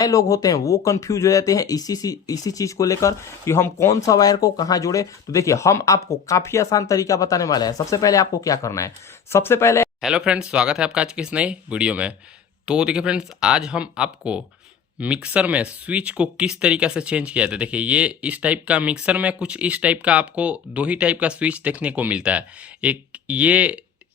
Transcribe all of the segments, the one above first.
नए लोग होते हैं वो कंफ्यूज हो जाते हैं इसी चीज को लेकर कि हम कौन सा वायर को कहाँ जोड़े। तो देखिए हम आपको काफी आसान तरीका बताने वाले हैं। सबसे पहले आपको क्या करना है, सबसे पहले हेलो फ्रेंड्स, स्वागत है आपका आज की इस नई वीडियो में। तो देखिए फ्रेंड्स, आज हम आपको मिक्सर में स्विच को किस तरीके से चेंज किया जाता है। देखिए ये इस टाइप का मिक्सर में कुछ इस टाइप का आपको दो ही टाइप का स्विच देखने को मिलता है।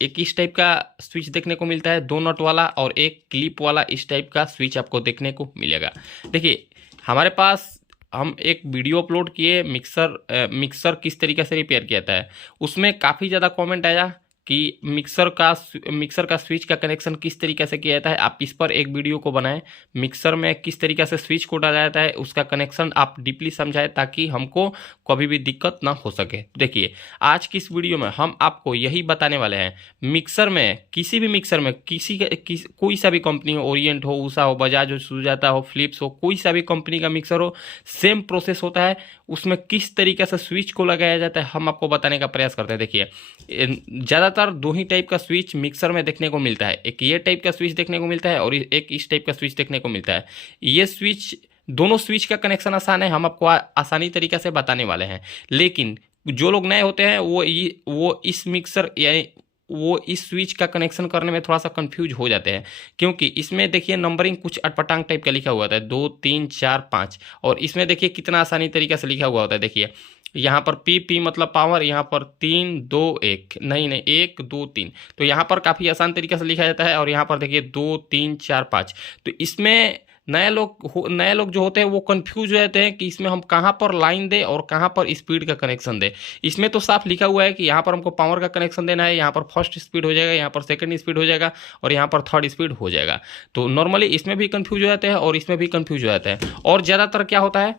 एक इस टाइप का स्विच देखने को मिलता है, दो नट वाला, और एक क्लिप वाला इस टाइप का स्विच आपको देखने को मिलेगा। देखिए हमारे पास हम एक वीडियो अपलोड किए मिक्सर किस तरीके से रिपेयर किया जाता है। उसमें काफ़ी ज़्यादा कमेंट आया कि मिक्सर का स्विच का कनेक्शन किस तरीके से किया जाता है। आप इस पर एक वीडियो को बनाएं, मिक्सर में किस तरीके से स्विच को डाला जाता है उसका कनेक्शन आप डीपली समझाएं ताकि हमको कभी भी दिक्कत ना हो सके। देखिए आज की इस वीडियो में हम आपको यही बताने वाले हैं, मिक्सर में किसी भी मिक्सर में कोई सा भी कंपनी हो, ओरिएंट हो, उषा हो, बजाज हो, सुजाता हो, फिलिप्स हो, कोई सा भी कंपनी का मिक्सर हो, सेम प्रोसेस होता है। उसमें किस तरीके से स्विच को लगाया जाता है हम आपको बताने का प्रयास करते हैं। देखिए ज़्यादातर दो ही टाइप का स्विच मिक्सर में देखने को मिलता है, एक ये टाइप का स्विच देखने को मिलता है और एक इस टाइप का स्विच देखने को मिलता है। ये स्विच दोनों स्विच का कनेक्शन आसान है, हम आपको आसानी तरीके से बताने वाले हैं। लेकिन जो लोग नए होते हैं वो इस मिक्सर यानी वो इस स्विच का कनेक्शन करने में थोड़ा सा कंफ्यूज हो जाते हैं, क्योंकि इसमें देखिए नंबरिंग कुछ अटपटांग टाइप का लिखा हुआ होता है, 2 3 4 5, और इसमें देखिए कितना आसानी तरीके से लिखा हुआ होता है। देखिए यहाँ पर पी मतलब पावर, यहाँ पर 3 2 1, नहीं 1 2 3, तो यहाँ पर काफ़ी आसान तरीके से लिखा जाता है। और यहाँ पर देखिए 2 3 4 5, तो इसमें नए लोग जो होते हैं वो कंफ्यूज हो जाते हैं कि इसमें हम कहाँ पर लाइन दें और कहाँ पर स्पीड का कनेक्शन दें। इसमें तो साफ लिखा हुआ है कि यहाँ पर हमको पावर का कनेक्शन देना है, यहाँ पर फर्स्ट स्पीड हो जाएगा, यहाँ पर सेकंड स्पीड हो जाएगा और यहाँ पर थर्ड स्पीड हो जाएगा। तो नॉर्मली इसमें भी कंफ्यूज हो जाते हैं और इसमें भी कंफ्यूज हो जाते हैं। और ज़्यादातर क्या होता है,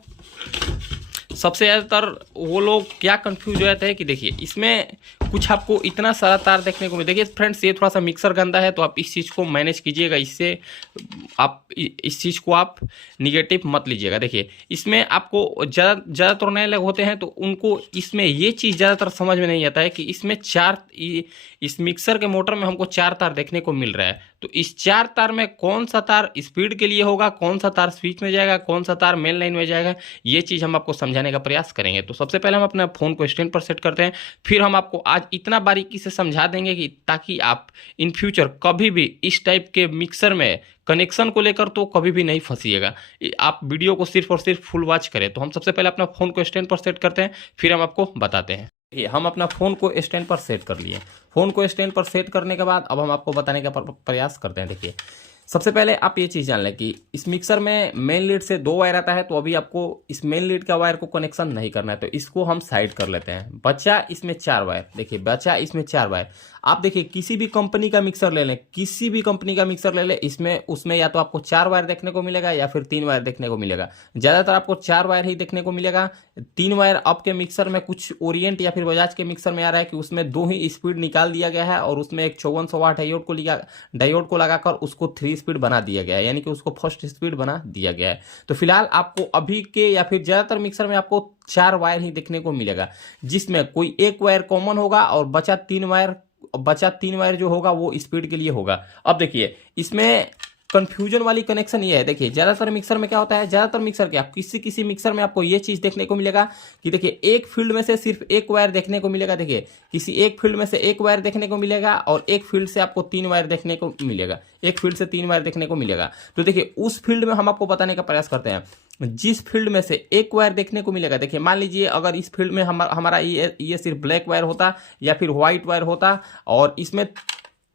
सबसे ज़्यादातर वो लोग क्या कंफ्यूज हो जाते हैं कि देखिए इसमें कुछ आपको इतना सारा तार देखने को मिले। देखिए फ्रेंड्स, ये थोड़ा सा मिक्सर गंदा है तो आप इस चीज़ को मैनेज कीजिएगा, इससे आप इस चीज़ को आप निगेटिव मत लीजिएगा। देखिए इसमें आपको ज़्यादातर नए लोग होते हैं तो उनको इसमें ये चीज़ ज़्यादातर समझ में नहीं आता है कि इसमें इस मिक्सर के मोटर में हमको 4 तार देखने को मिल रहा है। तो इस 4 तार में कौन सा तार स्पीड के लिए होगा, कौन सा तार स्विच में जाएगा, कौन सा तार मेन लाइन में जाएगा, ये चीज़ हम आपको समझाने का प्रयास करेंगे। तो सबसे पहले हम अपना फ़ोन को स्टैंड पर सेट करते हैं, फिर हम आपको आज इतना बारीकी से समझा देंगे कि ताकि आप इन फ्यूचर कभी भी इस टाइप के मिक्सर में कनेक्शन को लेकर तो कभी भी नहीं फंसिएगा। आप वीडियो को सिर्फ और सिर्फ फुल वॉच करें। तो हम सबसे पहले अपना फ़ोन को स्टैंड पर सेट करते हैं, फिर हम आपको बताते हैं। देखिए हम अपना फ़ोन को स्टैंड पर सेट कर लिए। फ़ोन को स्टैंड पर सेट करने के बाद अब हम आपको बताने का प्रयास करते हैं। देखिए सबसे पहले आप ये चीज़ जान लें कि इस मिक्सर में मेन लीड से 2 वायर आता है, तो अभी आपको इस मेन लीड का वायर को कनेक्शन नहीं करना है, तो इसको हम साइड कर लेते हैं। बचा इसमें 4 वायर। देखिए बचा इसमें 4 वायर। आप देखिए किसी भी कंपनी का मिक्सर ले लें, किसी भी कंपनी का मिक्सर ले लें, इसमें उसमें या तो आपको 4 वायर देखने को मिलेगा या फिर 3 वायर देखने को मिलेगा। ज़्यादातर आपको 4 वायर ही देखने को मिलेगा। 3 वायर आपके मिक्सर में कुछ ओरिएंट या फिर बजाज के मिक्सर में आ रहा है कि उसमें 2 ही स्पीड निकाल दिया गया है और उसमें एक 5400 वाट डायोड को लगाकर उसको 3 स्पीड बना दिया गया है, यानी कि उसको फर्स्ट स्पीड बना दिया गया है। तो फिलहाल आपको अभी के या फिर ज़्यादातर मिक्सर में आपको 4 वायर ही देखने को मिलेगा, जिसमें कोई एक वायर कॉमन होगा और बचा 3 वायर जो होगा वो स्पीड के लिए होगा। अब देखिए इसमें कंफ्यूजन वाली कनेक्शन ये है। देखिए ज़्यादातर मिक्सर में क्या होता है, ज़्यादातर मिक्सर के आप किसी मिक्सर में आपको ये चीज़ देखने को मिलेगा कि देखिए एक फील्ड में से सिर्फ एक वायर देखने को मिलेगा। देखिए किसी एक फील्ड में से एक वायर देखने को मिलेगा और एक फील्ड से आपको 3 वायर देखने को मिलेगा, एक फील्ड से 3 वायर देखने को मिलेगा। तो देखिए उस फील्ड में हम आपको बताने का प्रयास करते हैं, जिस फील्ड में से एक वायर देखने को मिलेगा। देखिए मान लीजिए अगर इस फील्ड में हमारा ये सिर्फ ब्लैक वायर होता या फिर व्हाइट वायर होता और इसमें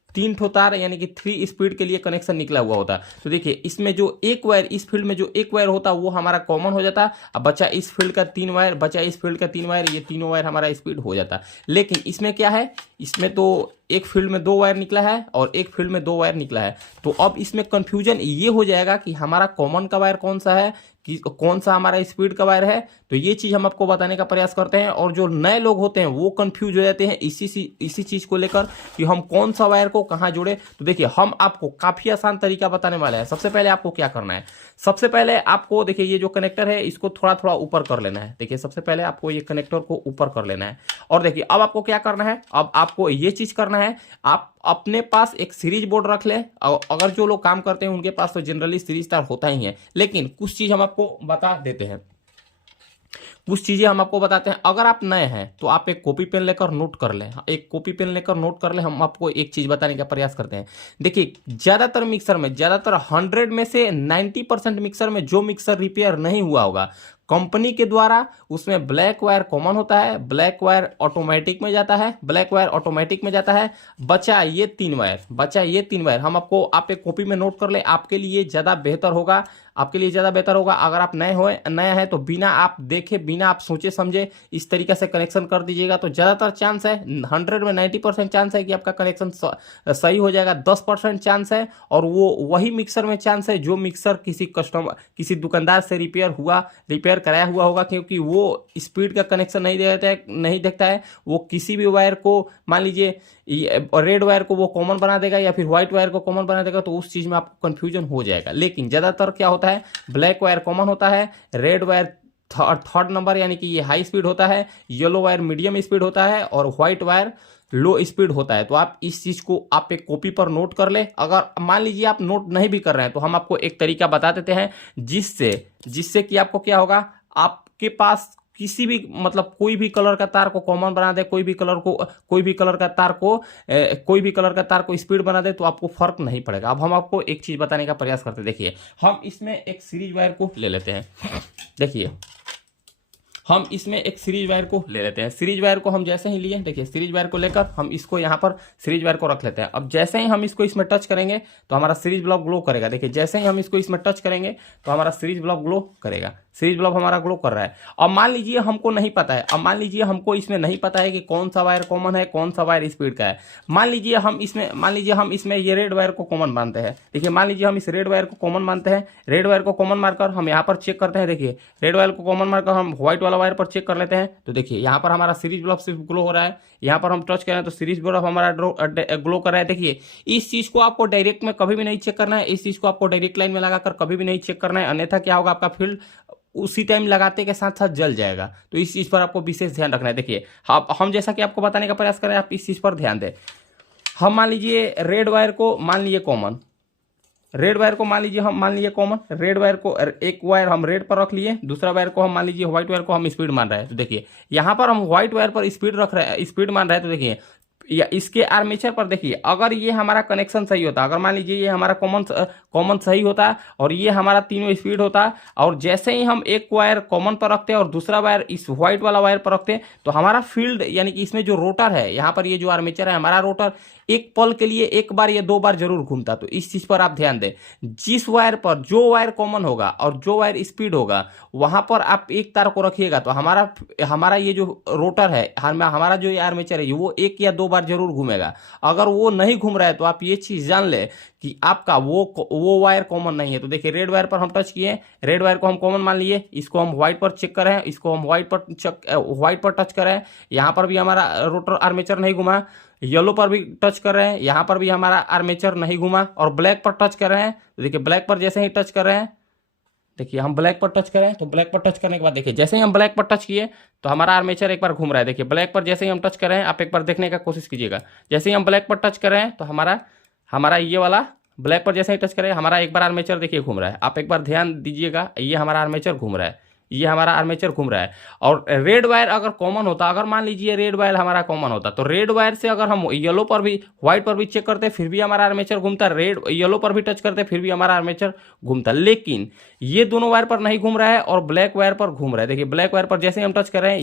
3 ठो तार यानी कि 3 स्पीड के लिए कनेक्शन निकला हुआ होता, तो देखिए इसमें जो एक वायर, इस फील्ड में जो एक वायर होता वो हमारा कॉमन हो जाता। अब बचा इस फील्ड का 3 वायर, बचा इस फील्ड का 3 वायर, ये तीनों वायर हमारा स्पीड हो जाता। लेकिन इसमें क्या है, इसमें तो एक फील्ड में 2 वायर निकला है और एक फील्ड में 2 वायर निकला है। तो अब इसमें कंफ्यूजन ये हो जाएगा कि हमारा कॉमन का वायर कौन सा है, कि कौन सा हमारा स्पीड का वायर है। तो ये चीज़ हम आपको बताने का प्रयास करते हैं। और जो नए लोग होते हैं वो कंफ्यूज हो जाते हैं इसी चीज़ को लेकर कि हम कौन सा वायर को कहाँ जोड़े। तो देखिए हम आपको काफ़ी आसान तरीका बताने वाले हैं। सबसे पहले आपको क्या करना है, सबसे पहले आपको देखिए ये जो कनेक्टर है इसको थोड़ा थोड़ा ऊपर कर लेना है। देखिए सबसे पहले आपको ये कनेक्टर को ऊपर कर लेना है और देखिए अब आपको क्या करना है, अब आपको ये चीज करना है, आप अपने पास एक सीरीज बोर्ड रख ले। अगर जो लोग काम करते हैं उनके पास तो जनरली सीरीज तार होता ही है, लेकिन कुछ चीज हम आपको बता देते हैं, कुछ चीजें हम आपको बताते हैं। अगर आप नए हैं तो आप एक कॉपी पेन लेकर नोट कर लें, एक कॉपी पेन लेकर नोट कर लें। हम आपको एक चीज बताने का प्रयास करते हैं। देखिए, ज्यादातर मिक्सर में, ज्यादातर 100 में से 90% मिक्सर में जो मिक्सर रिपेयर नहीं हुआ होगा कंपनी के द्वारा, उसमें ब्लैक वायर कॉमन होता है, ब्लैक वायर ऑटोमेटिक में जाता है, ब्लैक वायर ऑटोमेटिक में जाता है। बचा ये 3 वायर, बचा ये 3 वायर हम आपको, आप एक कॉपी में नोट कर ले, आपके लिए ज्यादा बेहतर होगा, आपके लिए ज्यादा बेहतर होगा। अगर आप नया है तो बिना आप देखे, बिना आप सोचे समझे इस तरीके से कनेक्शन कर दीजिएगा तो ज्यादातर चांस है, 100 में 90% चांस है कि आपका कनेक्शन सही हो जाएगा। 10% चांस है, और वो वही मिक्सर में चांस है जो मिक्सर किसी दुकानदार से रिपेयर कराया हुआ होगा, क्योंकि वो स्पीड का कनेक्शन नहीं देखता है। वो किसी भी वायर को, मान लीजिए रेड वायर को वो कॉमन बना देगा या फिर व्हाइट वायर को कॉमन बना देगा, तो उस चीज में आपको कंफ्यूजन हो जाएगा। लेकिन ज्यादातर क्या होता है, ब्लैक वायर कॉमन होता है, रेड वायर थर्ड नंबर यानी कि ये हाई स्पीड होता है, येलो वायर मीडियम स्पीड होता है, और व्हाइट वायर लो स्पीड होता है। तो आप इस चीज को आप एक कॉपी पर नोट कर ले। अगर मान लीजिए आप नोट नहीं भी कर रहे हैं तो हम आपको एक तरीका बता देते हैं, जिससे कि आपको क्या होगा, आपके पास किसी भी, मतलब कोई भी कलर का तार को कॉमन बना दे, कोई भी कलर का तार को स्पीड बना दे, तो आपको फर्क नहीं पड़ेगा। अब हम आपको एक चीज बताने का प्रयास करते हैं। देखिए, हम इसमें एक सीरीज वायर को ले लेते हैं। देखिए, हम इसमें एक सीरीज वायर को ले लेते हैं। सीरीज वायर को हम जैसे ही लिए, देखिए सीरीज वायर को लेकर हम इसको यहाँ पर सीरीज वायर को रख लेते हैं। अब जैसे ही हम इसको इसमें टच करेंगे तो हमारा सीरीज बल्ब ग्लो करेगा। देखिए, जैसे ही हम इसको इसमें टच करेंगे तो हमारा सीरीज बल्ब ग्लो करेगा। सीरीज बल्ब हमारा ग्लो कर रहा है। अब मान लीजिए हमको नहीं पता है, अब मान लीजिए हमको इसमें नहीं पता है कि कौन सा वायर कॉमन है, कौन सा वायर स्पीड का है। मान लीजिए हम इसमें ये रेड वायर को कॉमन मानते हैं। देखिए, मान लीजिए हम इस रेड वायर को कॉमन मानते हैं। रेड वायर को कॉमन मारकर हम यहाँ पर चेक करते हैं। देखिए, रेड वायर को कॉमन मारकर हम व्हाइट वाला वायर पर चेक कर लेते हैं। तो देखिए, यहाँ पर हमारा सीरीज बल्ब सिर्फ ग्लो हो रहा है। यहाँ पर हम टच करें तो सीरीज बल्ब हमारा ग्लो कर रहा है। देखिए, इस चीज को आपको डायरेक्ट में कभी भी नहीं चेक करना है, इस चीज को आपको डायरेक्ट लाइन में लगाकर कभी भी नहीं चेक करना है, अन्यथा क्या होगा, आपका फील्ड उसी टाइम लगाते के साथ साथ जल जाएगा। तो इस चीज पर आपको विशेष ध्यान रखना है। देखिए, हम जैसा कि आपको बताने का प्रयास करें, आप इस चीज पर ध्यान दें। हम मान लीजिए रेड वायर को मान लीजिए कॉमन, रेड वायर को मान लीजिए कॉमन, रेड वायर को एक वायर हम रेड पर रख लिए, दूसरा वायर को हम मान लीजिए व्हाइट वायर को हम स्पीड मान रहे हैं। तो देखिए, यहां पर हम व्हाइट वायर पर स्पीड मान रहे हैं। तो देखिए, या इसके आर्मेचर पर देखिए, अगर ये हमारा कनेक्शन सही होता, अगर मान लीजिए ये हमारा कॉमन सही होता और ये हमारा तीनों स्पीड होता, और जैसे ही हम एक वायर कॉमन पर रखते हैं और दूसरा वायर इस व्हाइट वाला वायर पर रखते हैं, तो हमारा फील्ड यानी कि इसमें जो रोटर है, यहाँ पर ये जो आर्मेचर है हमारा रोटर, एक पल के लिए एक बार या 2 बार जरूर घूमता। तो इस चीज पर आप ध्यान दें। जिस वायर पर जो वायर कॉमन होगा और जो वायर स्पीड होगा, वहां पर आप एक तार को रखिएगा तो हमारा ये जो रोटर है, हमारा जो ये आर्मेचर है, वो 1 या 2 बार जरूर घूमेगा। अगर वो नहीं घूम रहा है तो आप ये चीज जान ले कि आपका वो वायर कॉमन नहीं है। तो देखिए, रेड वायर पर हम टच किए, रेड वायर को हम कॉमन मान लिए, इसको हम व्हाइट पर चेक करें, इसको हम व्हाइट पर टच करें, यहाँ पर भी हमारा रोटर आर्मेचर नहीं घुमा, येलो पर भी टच कर रहे हैं, यहाँ पर भी हमारा आर्मेचर नहीं घुमा, और ब्लैक पर टच कर रहे हैं। तो देखिए, ब्लैक पर जैसे ही टच कर रहे हैं, देखिए हम ब्लैक पर टच करें तो ब्लैक पर टच करने के बाद देखिए, जैसे ही हम ब्लैक पर टच किए तो हमारा आर्मेचर एक बार घूम रहा है। देखिए, ब्लैक पर जैसे ही हम टच कर रहे हैं, आप एक बार देखने का कोशिश कीजिएगा। जैसे ही हम ब्लैक पर टच कर रहे हैं तो हमारा ये वाला ब्लैक पर जैसे ही टच करें, हमारा एक बार आर्मेचर देखिए घूम रहा है। आप एक बार ध्यान दीजिएगा, ये हमारा आर्मेचर घूम रहा है, ये हमारा आर्मेचर घूम रहा है। और रेड वायर अगर कॉमन होता, अगर मान लीजिए रेड वायर हमारा कॉमन होता, तो रेड वायर से अगर हम येलो पर भी व्हाइट पर भी चेक करते फिर भी हमारा आर्मेचर घूमता, रेड येलो पर भी टच करते फिर भी हमारा आर्मेचर घूमता। लेकिन ये दोनों वायर पर नहीं घूम रहा है और ब्लैक वायर पर घूम रहा है। देखिए, ब्लैक वायर पर जैसे ही हम टच कर रहे हैं,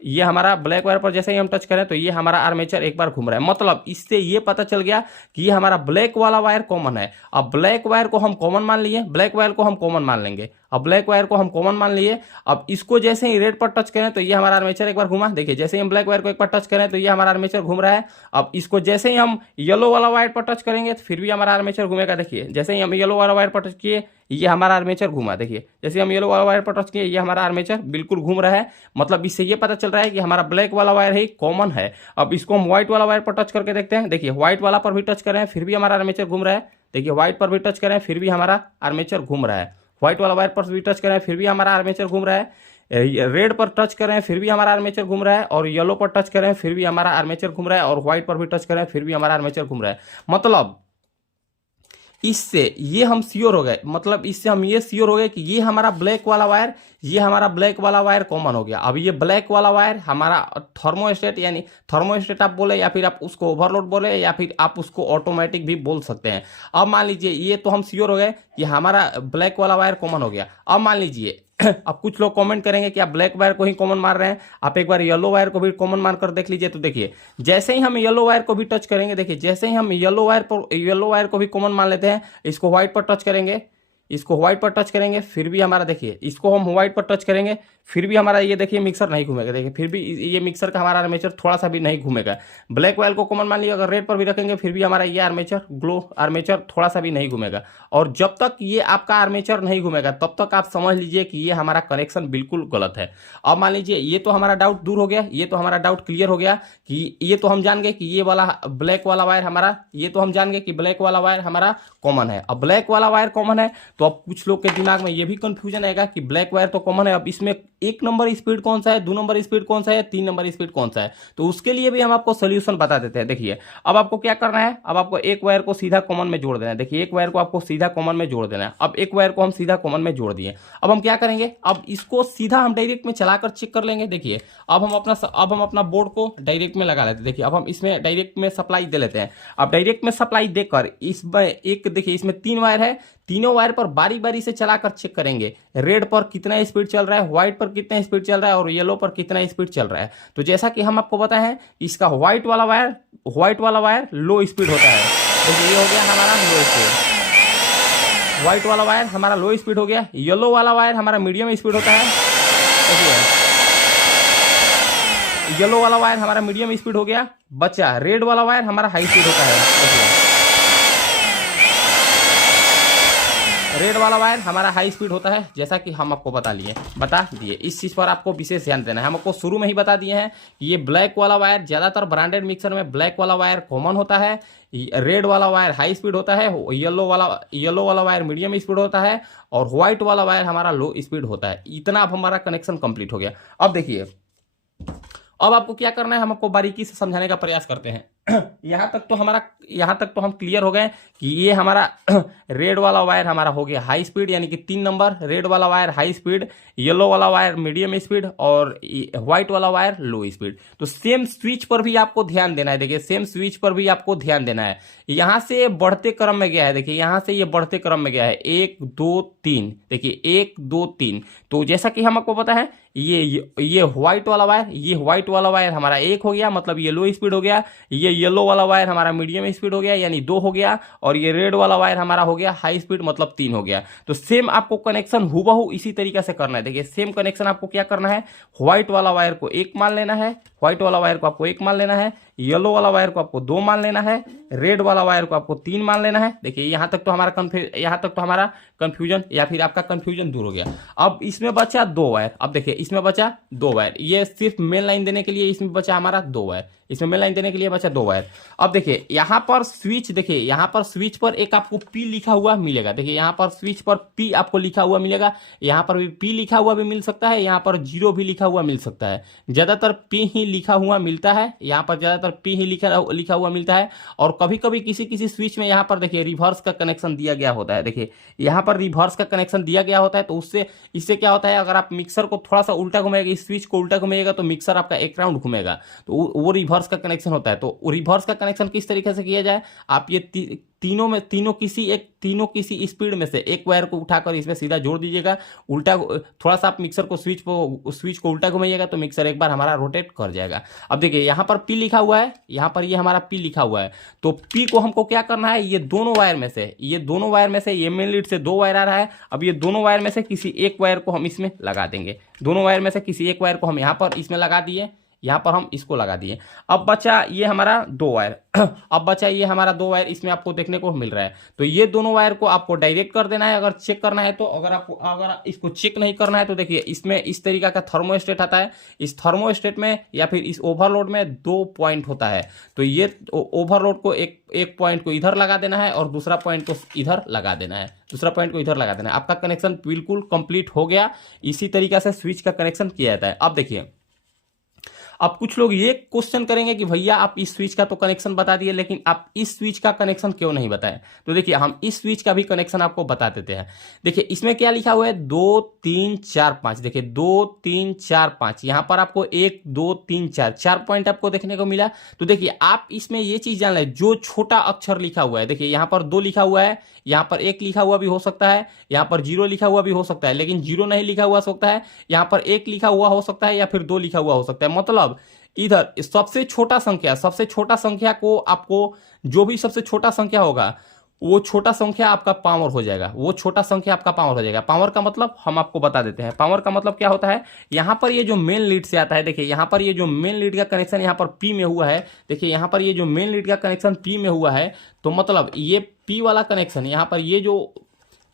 ये हमारा ब्लैक वायर पर जैसे ही हम टच करें तो ये हमारा आर्मेचर एक बार घूम रहा है। मतलब इससे ये पता चल गया कि ये हमारा ब्लैक वाला वायर कॉमन है। अब ब्लैक वायर को हम कॉमन मान लिए, ब्लैक वायर को हम कॉमन मान लेंगे। अब ब्लैक वायर को हम कॉमन मान लिए, अब इसको जैसे ही रेड पर टच करें तो ये हमारा आर्मेचर एक बार घुमा। देखिए, जैसे ही हम ब्लैक वायर को एक बार टच करें तो ये हमारा आर्मेचर घूम रहा है। अब इसको जैसे ही हम येलो वाला वायर पर टच करेंगे तो फिर भी हमारा आर्मेचर घूमेगा। देखिए, जैसे ही हम येलो वाला वायर पर टच किए, ये हमारा आर्मेचर घुमा। देखिए, जैसे हम येलो वाला वायर पर टच किए, ये हमारा आर्मेचर बिल्कुल घूम रहा है। मतलब इससे ये पता चल रहा है कि हमारा ब्लैक वाला वायर ही कॉमन है। अब इसको हम व्हाइट वाला वायर पर टच करके देखते हैं। देखिए, व्हाइट वाला पर भी टच करें फिर भी हमारा आर्मेचर घूम रहा है। देखिए, व्हाइट पर भी टच करें फिर भी हमारा आर्मेचर घूम रहा है। व्हाइट वाला वायर पर भी टच करें फिर भी हमारा आर्मेचर घूम रहा है। रेड पर टच कर रहे हैं फिर भी हमारा आर्मेचर घूम रहा है, और येलो पर टच कर रहे हैं फिर भी हमारा आर्मेचर घूम रहा है, और व्हाइट पर भी टच कर रहे हैं फिर भी हमारा आर्मेचर घूम रहा है। मतलब इससे ये हम श्योर हो गए, मतलब इससे हम ये श्योर हो गए कि ये हमारा ब्लैक वाला वायर, ये हमारा ब्लैक वाला वायर कॉमन हो गया। अब ये ब्लैक वाला वायर हमारा थर्मोस्टेट, यानी थर्मोस्टेट आप बोले या फिर आप उसको ओवरलोड बोले या फिर आप उसको ऑटोमेटिक भी बोल सकते हैं। अब मान लीजिए ये तो हम श्योर हो गए कि हमारा ब्लैक वाला वायर कॉमन हो गया। अब मान लीजिए अब कुछ लोग कमेंट करेंगे कि आप ब्लैक वायर को ही कॉमन मार रहे हैं, आप एक बार येलो वायर को भी कॉमन मार कर देख लीजिए। तो देखिए जैसे ही हम येलो वायर को भी टच करेंगे, देखिए जैसे ही हम येलो वायर को भी कॉमन मान लेते हैं, इसको व्हाइट पर टच करेंगे, इसको व्हाइट पर टच करेंगे फिर भी हमारा, देखिए इसको हम व्हाइट पर टच करेंगे फिर भी हमारा ये देखिए मिक्सर नहीं घूमेगा। देखिए फिर भी ये मिक्सर का हमारा आर्मेचर थोड़ा सा भी नहीं घूमेगा। ब्लैक वायर को कॉमन मान लिया, अगर रेड पर भी रखेंगे फिर भी हमारा ये आर्मेचर थोड़ा सा भी नहीं घूमेगा। और जब तक ये आपका आर्मेचर नहीं घूमेगा तब तक आप समझ लीजिए कि ये हमारा कनेक्शन बिल्कुल गलत है। अब मान लीजिए ये तो हमारा डाउट दूर हो गया, ये तो हमारा डाउट क्लियर हो गया कि ये तो हम जान गए कि ये वाला ब्लैक वाला वायर हमारा, ये तो हम जान गए कि ब्लैक वाला वायर हमारा कॉमन है। अब ब्लैक वाला वायर कॉमन है तो अब कुछ लोग के दिमाग में ये भी कंफ्यूजन आएगा कि ब्लैक वायर तो कॉमन है, अब इसमें 1 नंबर स्पीड कौन सा है, 2 नंबर स्पीड कौन सा है, 3 नंबर स्पीड कौन सा है। तो उसके लिए भी हम आपको सोल्यूशन बता देते हैं। देखिए अब आपको क्या करना है, अब आपको एक वायर को सीधा कॉमन में जोड़ देना है। देखिए एक वायर को आपको सीधा कॉमन में जोड़ देना है। अब एक वायर को हम सीधा कॉमन में जोड़ दिए, अब हम क्या करेंगे, अब इसको सीधा हम डायरेक्ट में चलाकर चेक कर लेंगे। देखिए अब हम अपना बोर्ड को डायरेक्ट में लगा लेते हैं। देखिए अब हम इसमें डायरेक्ट में सप्लाई दे लेते हैं। अब डायरेक्ट में सप्लाई देकर इसमें एक, देखिए इसमें 3 वायर है, तीनों वायर पर बारी बारी से चलाकर चेक करेंगे रेड पर कितना स्पीड चल रहा है, व्हाइट पर कितना स्पीड चल रहा है और येलो पर कितना स्पीड चल रहा है। तो जैसा कि हम आपको बताएं हैं, इसका व्हाइट वाला वायर लो स्पीड होता है। तो ये हो गया हमारा लो स्पीड, व्हाइट वाला वायर हमारा लो स्पीड हो गया। येलो वाला वायर हमारा मीडियम स्पीड होता है। येलो वाला वायर हमारा मीडियम स्पीड हो गया, बचा रेड वाला वायर हमारा हाई स्पीड होता है। रेड वाला वायर हमारा हाई स्पीड होता है, जैसा कि हम आपको बता दिए। इस चीज पर आपको विशेष ध्यान देना है। हम आपको शुरू में ही बता दिए हैं कि ये ब्लैक वाला वायर, ज्यादातर ब्रांडेड मिक्सर में ब्लैक वाला वायर कॉमन होता है, रेड वाला वायर हाई स्पीड होता है, येलो वाला वायर मीडियम स्पीड होता है और व्हाइट वाला वायर हमारा लो स्पीड होता है। इतना अब हमारा कनेक्शन कंप्लीट हो गया। अब देखिए अब आपको क्या करना है, हम आपको बारीकी से समझाने का प्रयास करते हैं। यहाँ तक तो हम क्लियर हो गए कि ये हमारा रेड वाला वायर हमारा हो गया हाई स्पीड, यानी कि 3 नंबर रेड वाला वायर हाई स्पीड, येलो वाला वायर मीडियम स्पीड और व्हाइट वाला वायर लो स्पीड। तो सेम स्विच पर भी आपको ध्यान देना है। देखिए सेम स्विच पर भी आपको ध्यान देना है। यहां से बढ़ते क्रम में गया है, देखिए यहां से ये बढ़ते क्रम में गया है 1 2 3, देखिए 1 2 3। तो जैसा कि हम आपको पता है ये व्हाइट वाला वायर हमारा 1 हो गया, मतलब ये लो स्पीड हो गया। ये येलो वाला वायर हमारा मीडियम स्पीड हो गया, यानी 2 हो गया। और ये रेड वाला वायर हमारा हो गया हाई स्पीड, मतलब 3 हो गया। तो सेम आपको कनेक्शन हुबहू इसी तरीके से करना है। देखिए सेम कनेक्शन आपको क्या करना है, व्हाइट वाला वायर को 1 मान लेना है, व्हाइट वाला वायर को आपको 1 मान लेना है, येलो वाला वायर को आपको 2 मान लेना है, रेड वाला वायर को आपको 3 मान लेना है। देखिए यहां तक तो हमारा कंफ्यूजन या फिर आपका कंफ्यूजन दूर हो गया। अब इसमें बचा 2 वायर। अब देखिए इसमें बचा 2 वायर, ये सिर्फ मेन लाइन देने के लिए इसमें बचा हमारा 2 वायर, इसमें मेन लाइन देने के लिए बचा 2 वायर। अब देखिए यहाँ पर स्विच पर एक आपको P लिखा हुआ मिलेगा। देखिए यहाँ पर स्विच पर P आपको लिखा हुआ मिलेगा, यहाँ पर भी P लिखा हुआ भी मिल सकता है, यहाँ पर 0 भी लिखा हुआ मिल सकता है। ज्यादातर P ही लिखा हुआ मिलता है, यहाँ पर ज्यादातर P ही लिखा हुआ मिलता है। और कभी कभी किसी स्विच में यहाँ पर देखिए रिवर्स का कनेक्शन दिया गया होता है। देखिए यहाँ पर रिवर्स का कनेक्शन दिया गया होता है, तो इससे क्या होता है, अगर आप मिक्सर को थोड़ा सा उल्टा घुमाएगा, इस स्विच को उल्टा घुमाएगा तो मिक्सर आपका एक राउंड घूमेगा, तो वो रिवर्स का कनेक्शन होता है। तो रिवर्स का कनेक्शन किस तरीके से किया जाए, आप ये तीनों किसी स्पीड में से एक वायर को उठाकर इसमें सीधा जोड़ दीजिएगा। उल्टा थोड़ा सा आप मिक्सर को स्विच को उल्टा घुमाइएगा तो मिक्सर एक बार हमारा रोटेट कर जाएगा। अब देखिए यहाँ पर P लिखा हुआ है, यहाँ पर ये हमारा P लिखा हुआ है। तो P को हमको क्या करना है, ये दोनों वायर में से ये मेन लीड से 2 वायर आ रहा है। अब ये दोनों वायर में से किसी एक वायर को हम इसमें लगा देंगे। दोनों वायर में से किसी एक वायर को हम यहाँ पर इसमें लगा दिए, यहाँ पर हम इसको लगा दिए। अब बचा ये हमारा 2 वायर अब बचा ये हमारा 2 वायर, इसमें आपको देखने को मिल रहा है। तो ये दोनों वायर को आपको डायरेक्ट कर देना है अगर चेक करना है तो। अगर इसको चेक नहीं करना है तो देखिए इसमें इस तरीका का थर्मोस्टेट आता है। इस थर्मोस्टेट में या फिर इस ओवरलोड में 2 पॉइंट होता है। तो ये ओवरलोड को एक पॉइंट को इधर लगा देना है और दूसरा पॉइंट को इधर लगा देना है, दूसरा पॉइंट को इधर लगा देना है। आपका कनेक्शन बिल्कुल कंप्लीट हो गया। इसी तरीका से स्विच का कनेक्शन किया जाता है। अब देखिए, अब कुछ लोग ये क्वेश्चन करेंगे कि भैया आप इस स्विच का तो कनेक्शन बता दिए, लेकिन आप इस स्विच का कनेक्शन क्यों नहीं बताएं। तो देखिए हम इस स्विच का भी कनेक्शन आपको बता देते हैं। देखिए इसमें क्या लिखा हुआ है, 2 3 4 5। देखिए 2 3 4 5, यहां पर आपको 1 2 3 4 पॉइंट आपको देखने को मिला। तो देखिए आप इसमें ये चीज जान लें, जो छोटा अक्षर लिखा हुआ है, देखिए यहां पर 2 लिखा हुआ है, यहां पर 1 लिखा हुआ भी हो सकता है, यहां पर 0 लिखा हुआ भी हो सकता है, लेकिन 0 नहीं लिखा हुआ हो सकता है, यहां पर 1 लिखा हुआ हो सकता है या फिर 2 लिखा हुआ हो सकता है। मतलब इधर सबसे छोटा संख्या को आपको, जो भी सबसे छोटा संख्या होगा वो छोटा संख्या आपका पावर हो जाएगा, वो छोटा संख्या आपका पावर हो जाएगा। पावर का मतलब हम आपको बता देते हैं। पावर का मतलब क्या होता है, यहां पर ये जो मेन लीड से आता है, देखिए यहां पर ये जो मेन लीड का कनेक्शन यहां पर पी में हुआ है, देखिए यहां पर ये जो मेन लीड का कनेक्शन पी में हुआ है, तो मतलब ये पी वाला कनेक्शन यहां पर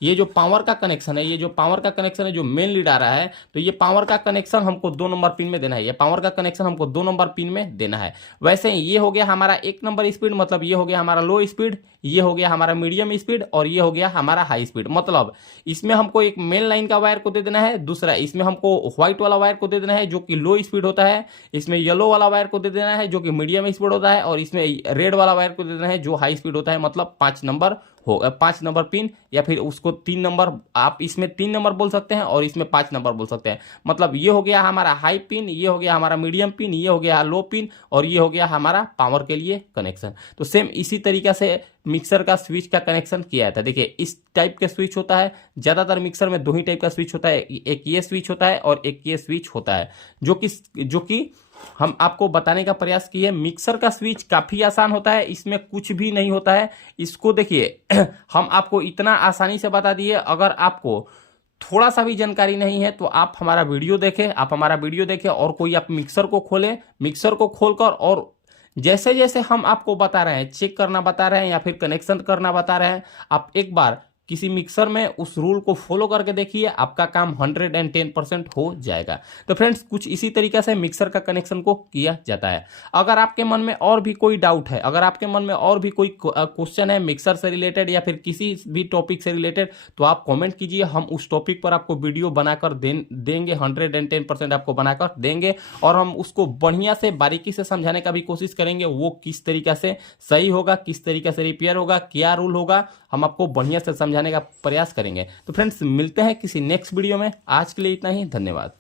ये जो पावर का कनेक्शन है, ये जो पावर का कनेक्शन है जो मेन लीड आ रहा है, तो ये पावर का कनेक्शन हमको 2 नंबर पिन में देना है। ये पावर का कनेक्शन हमको 2 नंबर पिन में देना है। वैसे ये हो गया हमारा 1 नंबर स्पीड, मतलब ये हो गया हमारा लो स्पीड, ये हो गया हमारा मीडियम स्पीड और ये हो गया हमारा हाई स्पीड। मतलब इसमें हमको एक मेन लाइन का वायर को दे देना है, दूसरा इसमें हमको व्हाइट वाला वायर को दे देना है जो कि लो स्पीड होता है, इसमें येलो वाला वायर को दे देना है जो कि मीडियम स्पीड होता है, और इसमें रेड वाला वायर को दे देना है जो हाई स्पीड होता है। मतलब 5 नंबर पिन, या फिर उसको 3 नंबर, आप इसमें 3 नंबर बोल सकते हैं और इसमें 5 नंबर बोल सकते हैं। मतलब ये हो गया हमारा हाई पिन, ये हो गया हमारा मीडियम पिन, ये हो गया लो पिन और ये हो गया हमारा पावर के लिए कनेक्शन। तो सेम इसी तरीका से मिक्सर का स्विच का कनेक्शन किया था। देखिए इस टाइप का स्विच होता है, ज्यादातर मिक्सर में 2 ही टाइप का स्विच होता है, एक ये स्विच होता है और एक ये स्विच होता है, जो कि हम आपको बताने का प्रयास किए। मिक्सर का स्विच काफी आसान होता है, इसमें कुछ भी नहीं होता है। इसको देखिए हम आपको इतना आसानी से बता दिए। अगर आपको थोड़ा सा भी जानकारी नहीं है तो आप हमारा वीडियो देखें, और कोई आप मिक्सर को खोलकर और जैसे जैसे हम आपको बता रहे हैं, चेक करना बता रहे हैं या फिर कनेक्शन करना बता रहे हैं, आप एक बार किसी मिक्सर में उस रूल को फॉलो करके देखिए, आपका काम 110% हो जाएगा। तो फ्रेंड्स कुछ इसी तरीके से मिक्सर का कनेक्शन को किया जाता है। अगर आपके मन में और भी कोई डाउट है, अगर आपके मन में और भी कोई क्वेश्चन है मिक्सर से रिलेटेड या फिर किसी भी टॉपिक से रिलेटेड, तो आप कमेंट कीजिए, हम उस टॉपिक पर आपको वीडियो बनाकर देंगे, 110% आपको बनाकर देंगे, और हम उसको बढ़िया से बारीकी से समझाने का भी कोशिश करेंगे। वो किस तरीके से सही होगा, किस तरीके से रिपेयर होगा, क्या रूल होगा, हम आपको बढ़िया से समझाने का प्रयास करेंगे। तो फ्रेंड्स मिलते हैं किसी नेक्स्ट वीडियो में। आज के लिए इतना ही, धन्यवाद।